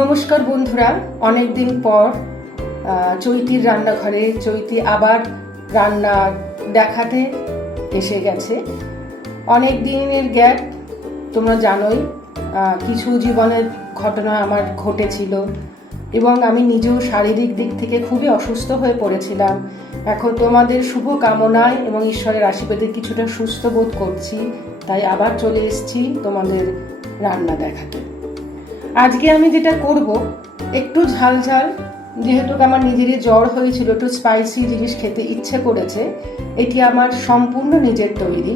নমস্কার বন্ধুরা অনেক দিন পর চৈতির রান্নাঘরে, চৈতি আবার রান্না দেখাতে এসে গেছে। অনেক দিনের গ্যাপ, তোমরা জানোই কিছু জীবনের ঘটনা আমার ঘটেছিল এবং আমি নিজেও শারীরিক দিক থেকে খুবই অসুস্থ হয়ে পড়েছিলাম। এখন তোমাদের শুভ কামনায় এবং ঈশ্বরের আশীর্বাদে কিছুটা সুস্থ বোধ করছি, তাই আবার চলে এসেছি তোমাদের রান্না দেখাতে। আজকে আমি যেটা করব, একটু ঝাল ঝাল, যেহেতু আমার নিজেরই জ্বর হয়েছিল, একটু স্পাইসি জিনিস খেতে ইচ্ছে করেছে, এটি আমার সম্পূর্ণ নিজের তৈরি।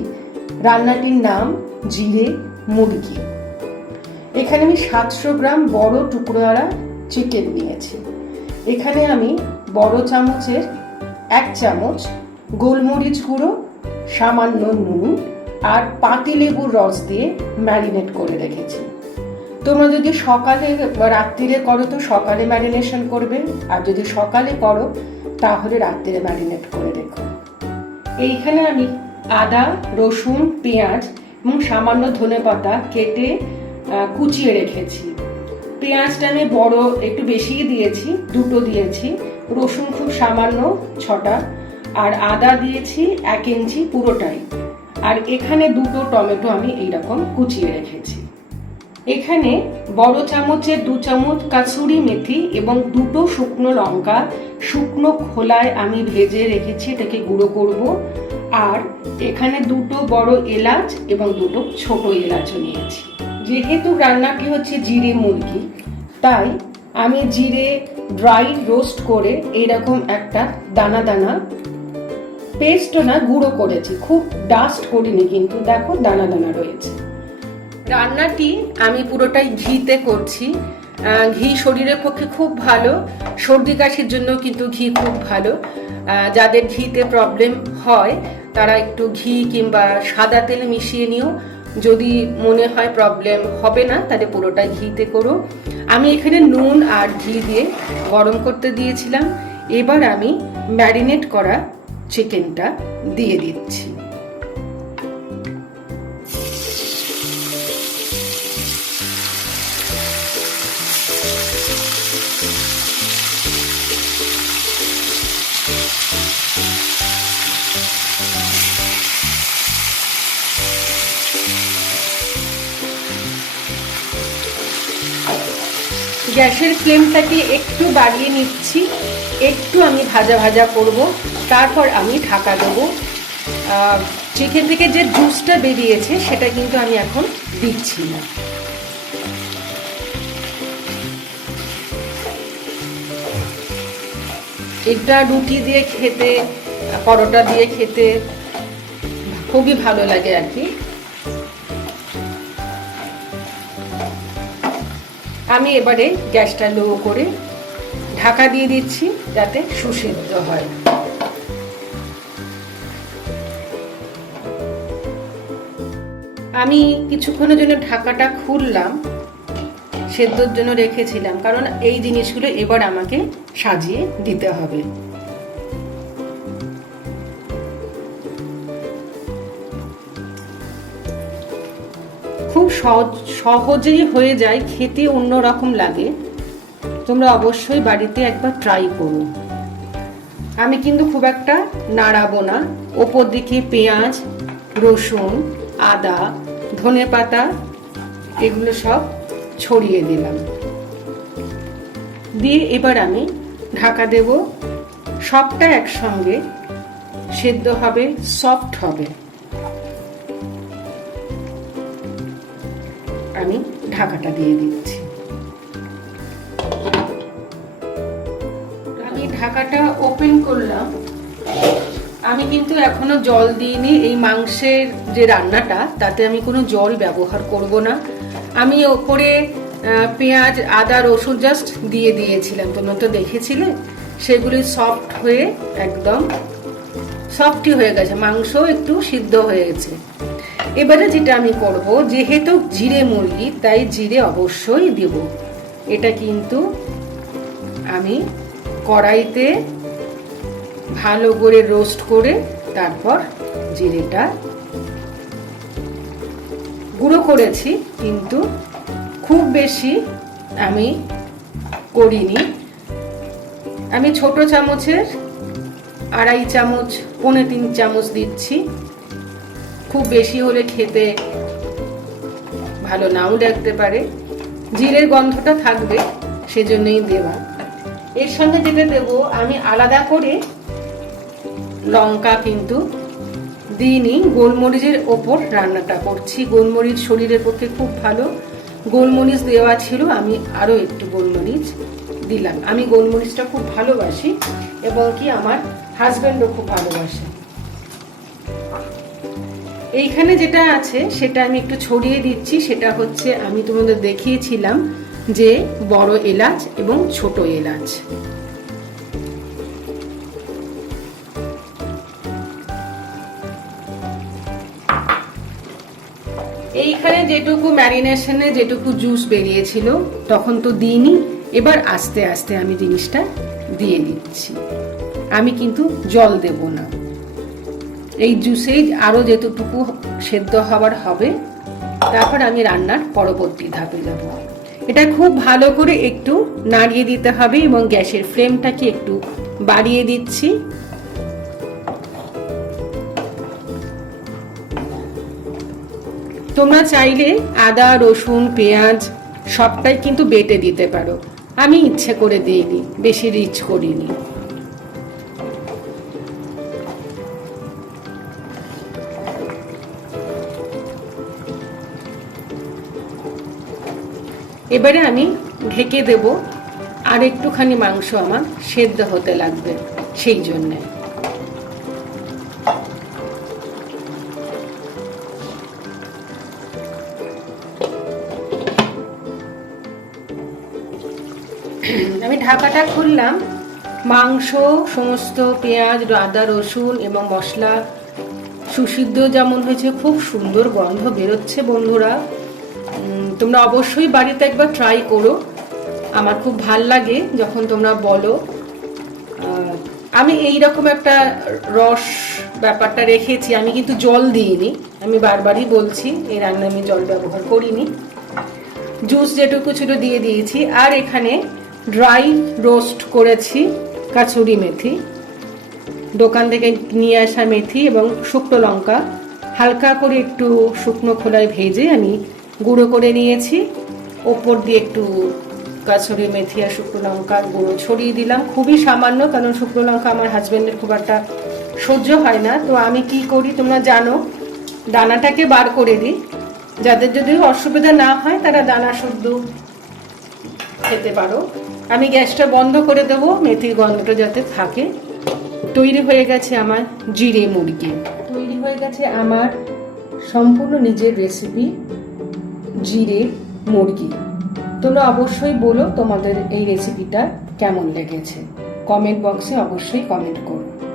রান্নাটির নাম জিরে মুরগি। এখানে আমি সাতশো গ্রাম বড় টুকরোওয়ালা চিকেন নিয়েছি। এখানে আমি বড় চামচের এক চামচ গোলমরিচ গুঁড়ো, সামান্য নুন আর পাতিলেবুর রস দিয়ে ম্যারিনেট করে রেখেছি। তোমরা যদি সকালে, রাত্রিরে করো তো সকালে ম্যারিনেশন করবে। আর যদি সকালে করো, তাহলে রাত্রিরে ম্যারিনেট করে রেখো। এইখানে আমি আদা, রসুন, পেঁয়াজ এবং সামান্য ধনেপাতা কেটে কুচিয়ে রেখেছি। পেঁয়াজটা আমি বড় একটু বেশিই দিয়েছি, দুটো দিয়েছি। রসুন খুব সামান্য, ছটা। আর আদা দিয়েছি এক ইঞ্চি পুরোটাই। আর এখানে দুটো টমেটো আমি এইরকম কুচিয়ে রেখেছি। এখানে বড় চামচের দু চামচ কাসুরি মেথি এবং দুটো শুকনো লঙ্কা, শুকনো খোলায় আমি ভেজে রেখেছি, এটাকে গুঁড়ো করব। আর এখানে দুটো বড় এলাচ এবং দুটো ছোট এলাচও নিয়েছি। যেহেতু রান্নাটি হচ্ছে জিরে মুরগি, তাই আমি জিরে ড্রাই রোস্ট করে এরকম একটা দানা দানা পেস্ট না, গুঁড়ো করেছি। খুব ডাস্ট করিনি কিন্তু দেখো দানা দানা রয়েছে। রান্নাটি আমি পুরোটাই ঘিতে করছি। ঘি শরীরের পক্ষে খুব ভালো, সর্দি কাশির জন্য কিন্তু ঘি খুব ভালো। যাদের ঘিতে প্রবলেম হয়, তারা একটু ঘি কিংবা সাদা তেল মিশিয়ে নিও। যদি মনে হয় প্রবলেম হবে না, তাহলে পুরোটাই ঘিতে করো। আমি এখানে নুন আর ঘি দিয়ে গরম করতে দিয়েছিলাম। এবার আমি ম্যারিনেট করা চিকেনটা দিয়ে দিচ্ছি। গ্যাসের ফ্লেমটাকে একটু বাড়িয়ে নিচ্ছি। একটু আমি ভাজা ভাজা করব, তারপর আমি ঢাকা দেবো। চিকেন থেকে যে জুসটা বেরিয়েছে, সেটা কিন্তু আমি এখন দিচ্ছি না। এটা রুটি দিয়ে খেতে, পরোটা দিয়ে খেতে খুবই ভালো লাগে আর কি। আমি এবারে গ্যাসটা লো করে ঢাকা দিয়ে দিচ্ছি যাতে সুসিদ্ধ হয়। আমি কিছুক্ষণের জন্য ঢাকাটা খুললাম, সেদ্ধর জন্য রেখেছিলাম, কারণ এই জিনিসগুলো এবার আমাকে সাজিয়ে দিতে হবে। খুব সহজ, সহজেই হয়ে যায়, খেতে অন্যরকম লাগে। তোমরা অবশ্যই বাড়িতে একবার ট্রাই করো। আমি কিন্তু খুব একটা নাড়াবো না। ওপর দিকে পেঁয়াজ, রসুন, আদা, ধনে পাতা, এগুলো সব ছড়িয়ে দিলাম। দিয়ে এবার আমি ঢাকা দেব। সবটা একসঙ্গে। সেদ্ধ হবে সফট হবে। আমি ঢাকাটা দিয়ে দিচ্ছি। আমি ঢাকাটা ওপেন করলাম। আমি কিন্তু এখনও জল দিইনি। এই মাংসের যে রান্নাটা, তাতে আমি কোনো জল ব্যবহার করব না। আমি ওপরে পেঁয়াজ, আদা, রসুন জাস্ট দিয়ে দিয়েছিলাম। তোমরা তো দেখেছিলে? সেগুলি সফট হয়ে একদম সফটই হয়ে গেছে। মাংস একটু সিদ্ধ হয়ে গেছে এবারে যেটা আমি করব, যেহেতু জিরে মুরগি, তাই জিরে অবশ্যই দেব। এটা কিন্তু আমি কড়াইতে ভালো করে রোস্ট করে তারপর জিরেটা গুঁড়ো করেছি, কিন্তু খুব বেশি আমি করিনি। আমি ছোট চামচের আড়াই চামচ, পৌনে তিন চামচ দিচ্ছি। খুব বেশি হলে খেতে ভালো নাও লাগতে পারে। জিরের গন্ধটা থাকবে, সেজন্যই দেওয়া। এর সঙ্গে যেটা দেব, আমি আলাদা করে লঙ্কা কিন্তু দিইনি। গোলমরিচের ওপর রান্নাটা করছি। গোলমরিচ শরীরের পক্ষে খুব ভালো। গোলমরিচ দেওয়া ছিল, আমি আরও একটু গোলমরিচ দিলাম। আমি গোলমরিচটা খুব ভালোবাসি এবং কি আমার হাজব্যান্ডও খুব ভালোবাসে। এইখানে যেটা আছে, সেটা আমি একটু ছড়িয়ে দিচ্ছি। সেটা হচ্ছে, আমি তোমাদের দেখিয়েছিলাম যে বড় এলাচ এবং ছোট এলাচ। এইখানে যেটুকু ম্যারিনেশনে যেটুকু জুস বেরিয়েছিল, তখন তো দিইনি। এবার আস্তে আস্তে আমি জিনিসটা দিয়ে দিচ্ছি। আমি কিন্তু জল দেব না। এই জুসেই আরও যেটুকু সেদ্ধ হওয়ার হবে, তারপর আমি রান্নার পরবর্তী ধাপে যাব। এটা খুব ভালো করে একটু নাড়িয়ে দিতে হবে এবং গ্যাসের ফ্লেমটাকে একটু বাড়িয়ে দিচ্ছি। তোমরা চাইলে আদা, রসুন, পেঁয়াজ সবটাই কিন্তু বেটে দিতে পারো। আমি ইচ্ছে করে দিইনি, বেশি রিচ করিনি। এবারে আমি ঢেকে দেব আর একটুখানি মাংস আমার সেদ্ধ হতে লাগবে সেই জন্যে। আমি ঢাকাটা খুললাম। মাংস, সমস্ত পেঁয়াজ, আদা, রসুন এবং মশলা, সুসিদ্ধ যেমন হয়েছে, খুব সুন্দর গন্ধ বেরোচ্ছে বন্ধুরা। তোমরা অবশ্যই বাড়িতে একবার ট্রাই করো। আমার খুব ভালো লাগে যখন তোমরা বলো। আমি এই রকম একটা রস ব্যাপারটা রেখেছি, আমি কিন্তু জল দিইনি। আমি বারবারই বলছি, এই রান্না আমি জল ব্যবহার করিনি। জুস যেটুকু ছিল দিয়ে দিয়েছি। আর এখানে ড্রাই রোস্ট করেছি কাছুরি মেথি। দোকান থেকে নিয়ে আসা মেথি এবং শুকনো লঙ্কা। হালকা করে একটু শুকনো খোলায় ভেজে আমি গুঁড়ো করে নিয়েছি। ওপর দিয়ে একটু কাছুরি মেথি আর শুকনো লঙ্কার গুঁড়ো ছড়িয়ে দিলাম। খুবই সামান্য, কারণ শুকনো লঙ্কা আমার হাজব্যান্ডের খুব একটা সহ্য হয় না। তো আমি কি করি তোমরা জানো, দানাটাকে বার করে দিই। যাদের যদি অসুবিধা না হয়, তারা দানা শুদ্ধ খেতে পারো। আমি গ্যাসটা বন্ধ করে দেবো, মেথির গন্ধটা যাতে থাকে। তৈরি হয়ে গেছে আমার জিরে মুরগি। তৈরি হয়ে গেছে আমার সম্পূর্ণ নিজের রেসিপি জিরে মুরগি। তোমরা অবশ্যই বলো তোমাদের এই রেসিপিটা কেমন লেগেছে। কমেন্ট বক্সে অবশ্যই কমেন্ট করো।